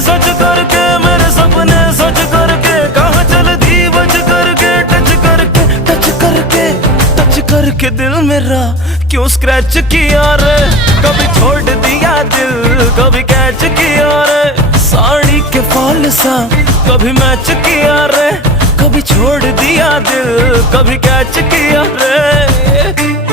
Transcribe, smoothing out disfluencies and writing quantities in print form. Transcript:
सच करके, मेरे सपने सच करके, कहाँ चल दी बच करके, टच करके टच करके टच करके दिल मेरा क्यों स्क्रैच किया रे। कभी छोड़ दिया दिल, कभी कैच किया रे। साड़ी के फॉल सा कभी मैच किया रे, कभी छोड़ दिया दिल, कभी कैच किया रे।